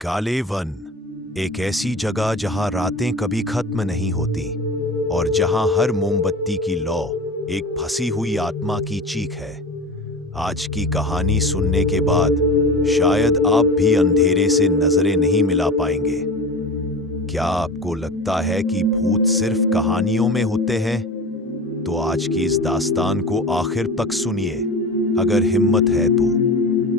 काले वन एक ऐसी जगह जहां रातें कभी खत्म नहीं होती और जहां हर मोमबत्ती की लौ एक फंसी हुई आत्मा की चीख है। आज की कहानी सुनने के बाद शायद आप भी अंधेरे से नजरें नहीं मिला पाएंगे। क्या आपको लगता है कि भूत सिर्फ कहानियों में होते हैं? तो आज की इस दास्तान को आखिर तक सुनिए, अगर हिम्मत है तो,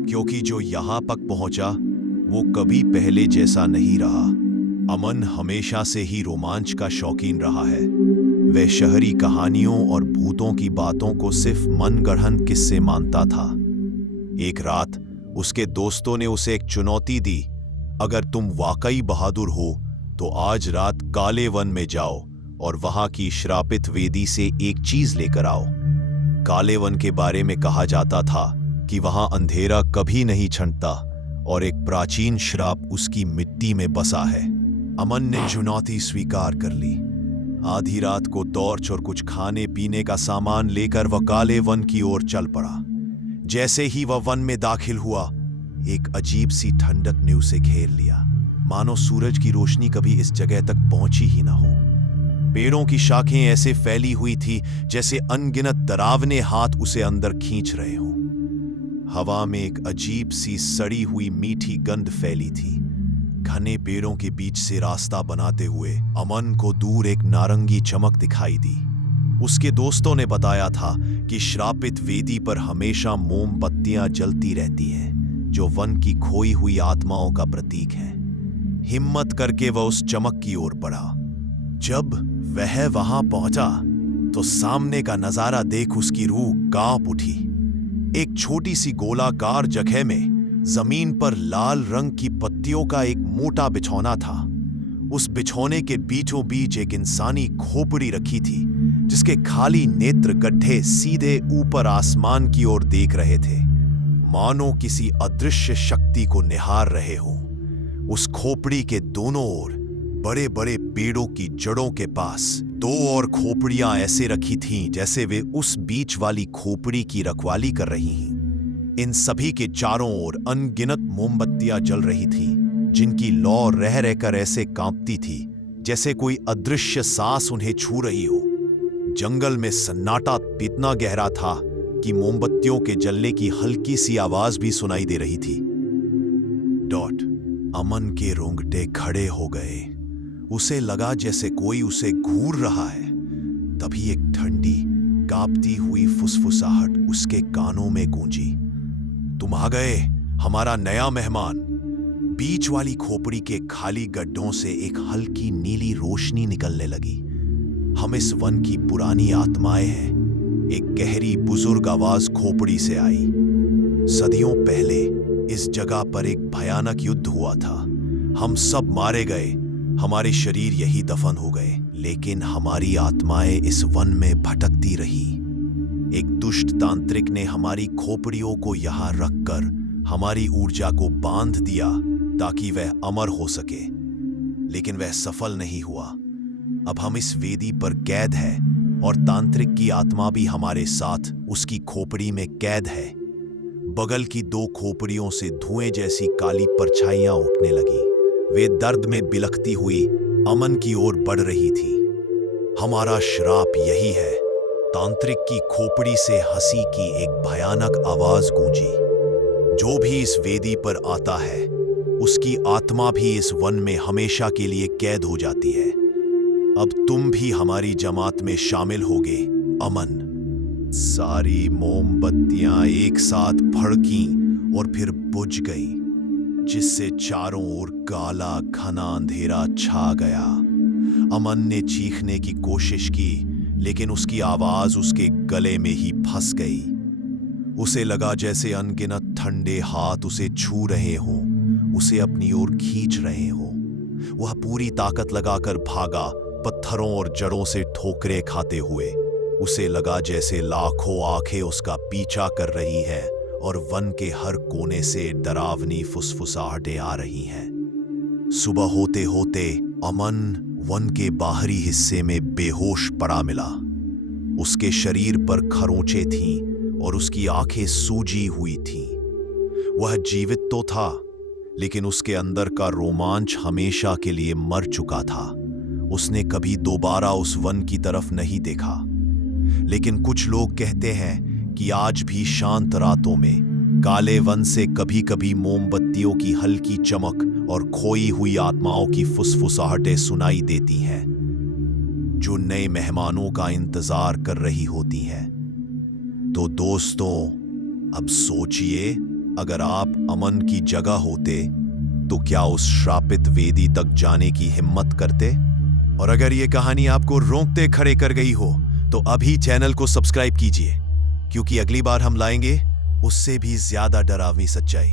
क्योंकि जो यहां तक पहुंचा वो कभी पहले जैसा नहीं रहा। अमन हमेशा से ही रोमांच का शौकीन रहा है। वह शहरी कहानियों और भूतों की बातों को सिर्फ मनगढ़ंत किस्से मानता था। एक रात उसके दोस्तों ने उसे एक चुनौती दी, अगर तुम वाकई बहादुर हो तो आज रात काले वन में जाओ और वहां की श्रापित वेदी से एक चीज लेकर आओ। काले वन के बारे में कहा जाता था कि वहां अंधेरा कभी नहीं छंटता और एक प्राचीन श्राप उसकी मिट्टी में बसा है। अमन ने चुनौती स्वीकार कर ली। आधी रात को टॉर्च और कुछ खाने पीने का सामान लेकर वह काले वन की ओर चल पड़ा। जैसे ही वह वन में दाखिल हुआ, एक अजीब सी ठंडक ने उसे घेर लिया, मानो सूरज की रोशनी कभी इस जगह तक पहुंची ही ना हो। पेड़ों की शाखें ऐसे फैली हुई थी जैसे अनगिनत डरावने हाथ उसे अंदर खींच रहे हों। हवा में एक अजीब सी सड़ी हुई मीठी गंध फैली थी। घने पेड़ों के बीच से रास्ता बनाते हुए अमन को दूर एक नारंगी चमक दिखाई दी। उसके दोस्तों ने बताया था कि श्रापित वेदी पर हमेशा मोमबत्तियां जलती रहती हैं, जो वन की खोई हुई आत्माओं का प्रतीक है। हिम्मत करके वह उस चमक की ओर बढ़ा। जब वह वहां पहुंचा तो सामने का नजारा देख उसकी रूह कांप उठी। एक छोटी सी गोलाकार जगह में जमीन पर लाल रंग की पत्तियों का एक मोटा बिछौना था। उस बिछौने के बीचों बीच एक इंसानी खोपड़ी रखी थी, जिसके खाली नेत्र गड्ढे सीधे ऊपर आसमान की ओर देख रहे थे, मानो किसी अदृश्य शक्ति को निहार रहे हो। उस खोपड़ी के दोनों ओर बड़े बड़े पेड़ों की जड़ों के पास दो और खोपड़ियां ऐसे रखी थीं जैसे वे उस बीच वाली खोपड़ी की रखवाली कर रही हैं। इन सभी के चारों ओर अनगिनत मोमबत्तियां जल रही थीं, जिनकी लौ रह रहकर ऐसे कांपती थी जैसे कोई अदृश्य सांस उन्हें छू रही हो। जंगल में सन्नाटा इतना गहरा था कि मोमबत्तियों के जलने की हल्की सी आवाज भी सुनाई दे रही थी। अमन के रोंगटे खड़े हो गए। उसे लगा जैसे कोई उसे घूर रहा है। तभी एक ठंडी कांपती हुई फुसफुसाहट उसके कानों में गूंजी। तुम आ गए, हमारा नया मेहमान। बीच वाली खोपड़ी के खाली गड्ढों से एक हल्की नीली रोशनी निकलने लगी। हम इस वन की पुरानी आत्माएं हैं। एक गहरी बुजुर्ग आवाज खोपड़ी से आई। सदियों पहले इस जगह पर एक भयानक युद्ध हुआ था। हम सब मारे गए, हमारे शरीर यही दफन हो गए, लेकिन हमारी आत्माएं इस वन में भटकती रही। एक दुष्ट तांत्रिक ने हमारी खोपड़ियों को यहां रखकर हमारी ऊर्जा को बांध दिया ताकि वह अमर हो सके, लेकिन वह सफल नहीं हुआ। अब हम इस वेदी पर कैद है और तांत्रिक की आत्मा भी हमारे साथ उसकी खोपड़ी में कैद है। बगल की दो खोपड़ियों से धुएं जैसी काली परछाइयां उठने लगी। वे दर्द में बिलखती हुई अमन की ओर बढ़ रही थी। हमारा श्राप यही है। तांत्रिक की खोपड़ी से हंसी की एक भयानक आवाज गूंजी। जो भी इस वेदी पर आता है, उसकी आत्मा भी इस वन में हमेशा के लिए कैद हो जाती है। अब तुम भी हमारी जमात में शामिल होगे, अमन। सारी मोमबत्तियां एक साथ भड़कीं और फिर बुझ गईं, जिससे चारों ओर काला घना अंधेरा छा गया। अमन ने चीखने की कोशिश की, लेकिन उसकी आवाज उसके गले में ही फंस गई। उसे लगा जैसे अनगिनत ठंडे हाथ उसे छू रहे हों, उसे अपनी ओर खींच रहे हों। वह पूरी ताकत लगाकर भागा, पत्थरों और जड़ों से ठोकरें खाते हुए। उसे लगा जैसे लाखों आंखें उसका पीछा कर रही हैं और वन के हर कोने से डरावनी फुसफुसाहटें आ रही हैं। सुबह होते होते अमन वन के बाहरी हिस्से में बेहोश पड़ा मिला। उसके शरीर पर खरोंचें थीं और उसकी आंखें सूजी हुई थीं। वह जीवित तो था, लेकिन उसके अंदर का रोमांच हमेशा के लिए मर चुका था। उसने कभी दोबारा उस वन की तरफ नहीं देखा। लेकिन कुछ लोग कहते हैं कि आज भी शांत रातों में काले वन से कभी कभी मोमबत्तियों की हल्की चमक और खोई हुई आत्माओं की फुसफुसाहटें सुनाई देती हैं, जो नए मेहमानों का इंतजार कर रही होती हैं। तो दोस्तों, अब सोचिए, अगर आप अमन की जगह होते तो क्या उस श्रापित वेदी तक जाने की हिम्मत करते? और अगर ये कहानी आपको रोंगटे खड़े कर गई हो तो अभी चैनल को सब्सक्राइब कीजिए, क्योंकि अगली बार हम लाएंगे उससे भी ज्यादा डरावनी सच्चाई।